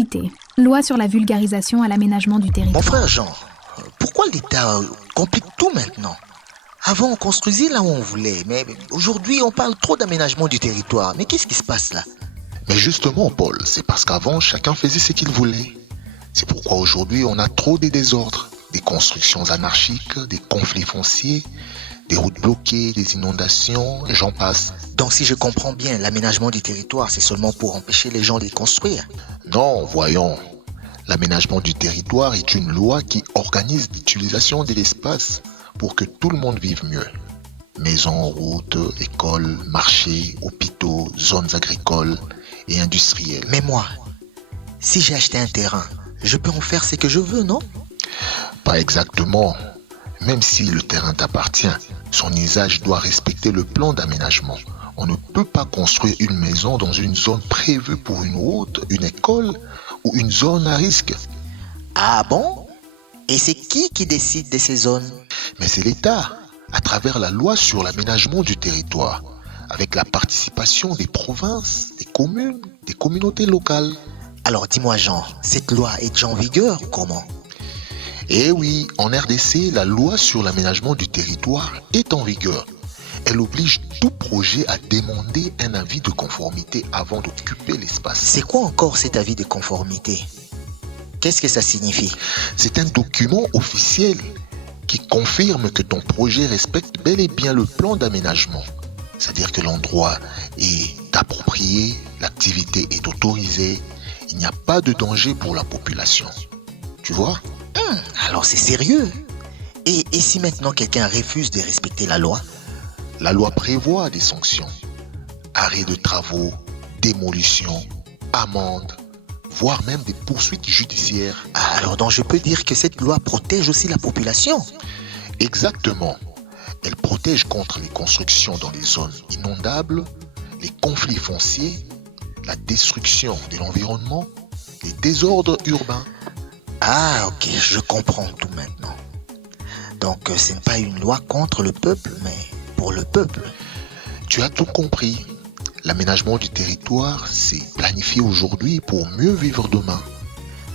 Simplicité. Loi sur la vulgarisation à l'aménagement du Mon territoire. frère Jean, pourquoi l'État complique tout maintenant? Avant, on construisait là où on voulait, mais aujourd'hui, on parle trop d'aménagement du territoire. Mais qu'est-ce qui se passe là? Mais justement, Paul, c'est parce qu'avant, chacun faisait ce qu'il voulait. C'est pourquoi aujourd'hui, on a trop de désordres, des constructions anarchiques, des conflits fonciers, des routes bloquées, des inondations, et j'en passe. Donc si je comprends bien, l'aménagement du territoire, c'est seulement pour empêcher les gens de les construire. Non, voyons. L'aménagement du territoire est une loi qui organise l'utilisation de l'espace pour que tout le monde vive mieux. Maisons, routes, écoles, marchés, hôpitaux, zones agricoles et industrielles. Mais moi, si j'ai acheté un terrain, je peux en faire ce que je veux, non? Pas exactement. Même si le terrain t'appartient, son usage doit respecter le plan d'aménagement. On ne peut pas construire une maison dans une zone prévue pour une route, une école ou une zone à risque. Ah bon? Et c'est qui décide de ces zones? Mais c'est l'État, à travers la loi sur l'aménagement du territoire, avec la participation des provinces, des communes, des communautés locales. Alors dis-moi Jean, cette loi est déjà en vigueur ou comment? Eh oui, en RDC, la loi sur l'aménagement du territoire est en vigueur. Elle oblige tout projet à demander un avis de conformité avant d'occuper l'espace. C'est quoi encore cet avis de conformité? Qu'est-ce que ça signifie? C'est un document officiel qui confirme que ton projet respecte bel et bien le plan d'aménagement. C'est-à-dire que l'endroit est approprié, l'activité est autorisée, il n'y a pas de danger pour la population. Tu vois? Alors c'est sérieux. Et si maintenant quelqu'un refuse de respecter la loi? La loi prévoit des sanctions. Arrêt de travaux, démolition, amende, voire même des poursuites judiciaires. Ah, alors donc je peux dire que cette loi protège aussi la population. Exactement. Elle protège contre les constructions dans les zones inondables, les conflits fonciers, la destruction de l'environnement, les désordres urbains. Ah ok, je comprends tout maintenant. Donc ce n'est pas une loi contre le peuple, mais pour le peuple. Tu as tout compris. L'aménagement du territoire, c'est planifié aujourd'hui pour mieux vivre demain.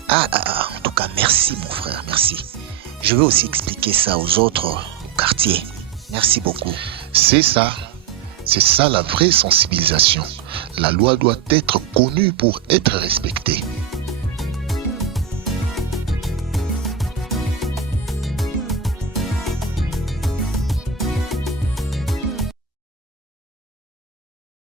En tout cas, merci mon frère, merci. Je vais aussi expliquer ça aux autres au quartier. Merci beaucoup. C'est ça. C'est ça la vraie sensibilisation. La loi doit être connue pour être respectée.